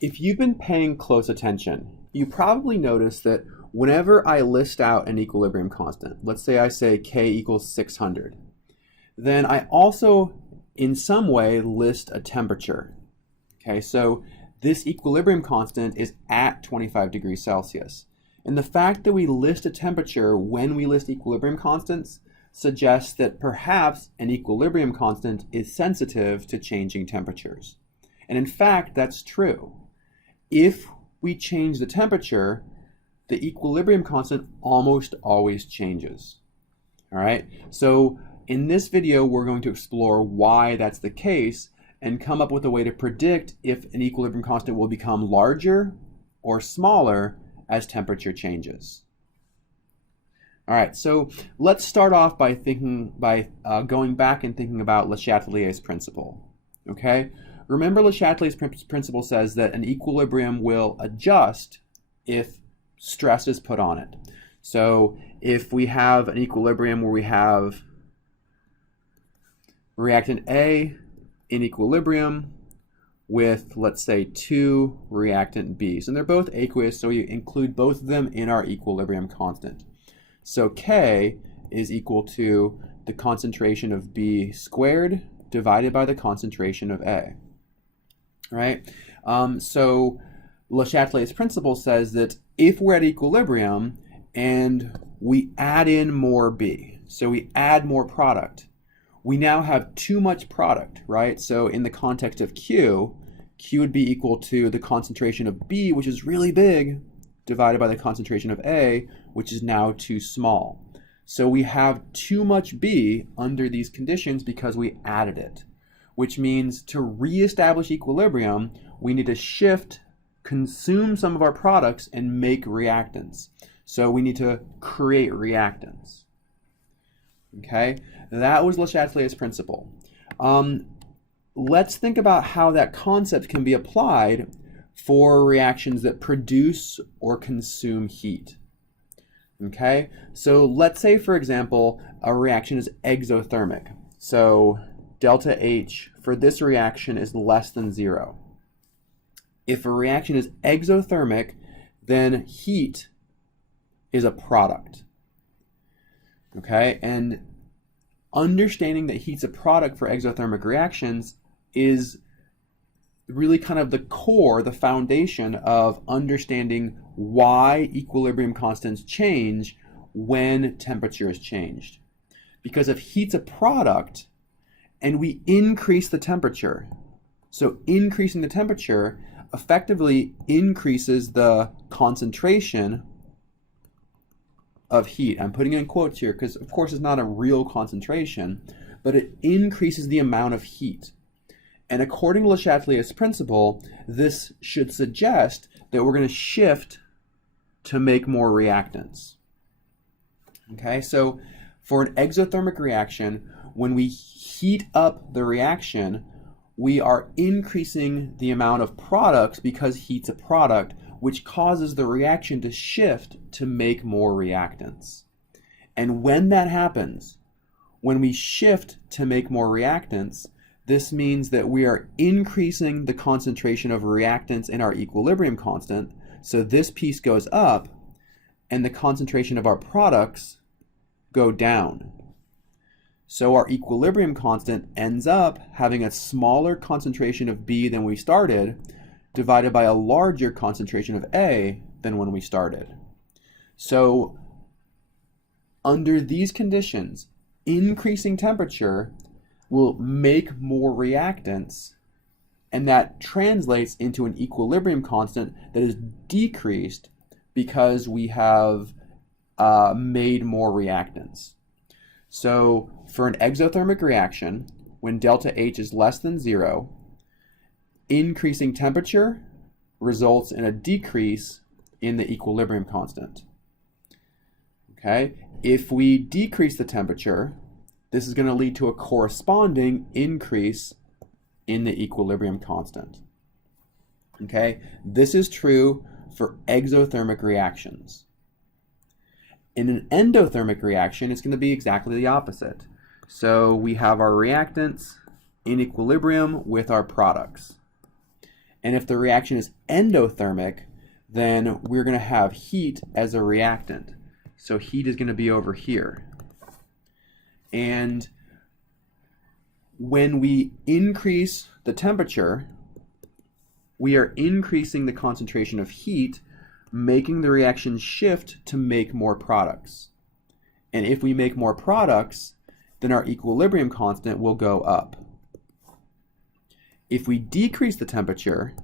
If you've been paying close attention, you probably noticed that whenever I list out an equilibrium constant, let's say I say K equals 600, then I also, in some way, list a temperature. Okay, so this equilibrium constant is at 25 degrees Celsius. And the fact that we list a temperature when we list equilibrium constants suggests that perhaps an equilibrium constant is sensitive to changing temperatures. And in fact, that's true. If we change the temperature, the equilibrium constant almost always changes. All right, so in this video, we're going to explore why that's the case and come up with a way to predict if an equilibrium constant will become larger or smaller as temperature changes. All right, so let's start off by going back and thinking about Le Chatelier's principle. Okay, remember Le Chatelier's principle says that an equilibrium will adjust if stress is put on it. So if we have an equilibrium where we have reactant A in equilibrium with, let's say, 2 reactant B's, and they're both aqueous, so we include both of them in our equilibrium constant. So K is equal to the concentration of B squared divided by the concentration of A. Right? So Le Chatelier's principle says that if we're at equilibrium and we add in more B, so we add more product, we now have too much product, right? So in the context of Q would be equal to the concentration of B, which is really big, divided by the concentration of A, which is now too small. So we have too much B under these conditions because we added it, which means to reestablish equilibrium, we need to shift, consume some of our products, and make reactants. So we need to create reactants. Okay, that was Le Chatelier's principle. Let's think about how that concept can be applied for reactions that produce or consume heat. Okay, so let's say, for example, a reaction is exothermic. So delta H for this reaction is less than 0. If a reaction is exothermic, then heat is a product. Okay, and understanding that heat's a product for exothermic reactions is really kind of the core, the foundation of understanding why equilibrium constants change when temperature is changed. Because if heat's a product and we increase the temperature, so increasing the temperature effectively increases the concentration of heat. I'm putting in quotes here because, of course, it's not a real concentration, but it increases the amount of heat. And according to Le Chatelier's principle, this should suggest that we're going to shift to make more reactants. Okay, so for an exothermic reaction, when we heat up the reaction, we are increasing the amount of products because heat's a product, which causes the reaction to shift to make more reactants. And when that happens, when we shift to make more reactants, this means that we are increasing the concentration of reactants in our equilibrium constant. So this piece goes up and the concentration of our products go down. So our equilibrium constant ends up having a smaller concentration of B than we started, divided by a larger concentration of A than when we started. So under these conditions, increasing temperature will make more reactants, and that translates into an equilibrium constant that is decreased because we have made more reactants. So for an exothermic reaction, when delta H is less than 0, increasing temperature results in a decrease in the equilibrium constant. Okay, if we decrease the temperature, this is going to lead to a corresponding increase in the equilibrium constant. Okay, this is true for exothermic reactions. In an endothermic reaction, it's going to be exactly the opposite. So we have our reactants in equilibrium with our products. And if the reaction is endothermic, then we're going to have heat as a reactant. So heat is going to be over here. And when we increase the temperature, we are increasing the concentration of heat, making the reaction shift to make more products. And if we make more products, then our equilibrium constant will go up. If we decrease the temperature,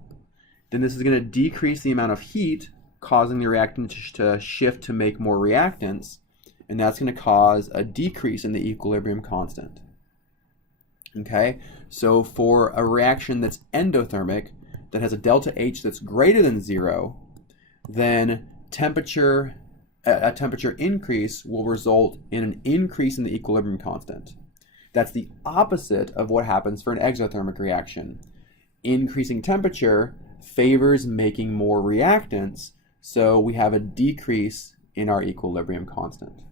then this is going to decrease the amount of heat, causing the reactant to shift to make more reactants, and that's going to cause a decrease in the equilibrium constant. Okay, so for a reaction that's endothermic, that has a delta H that's greater than 0, then a temperature increase will result in an increase in the equilibrium constant. That's the opposite of what happens for an exothermic reaction. Increasing temperature favors making more reactants, so we have a decrease in our equilibrium constant.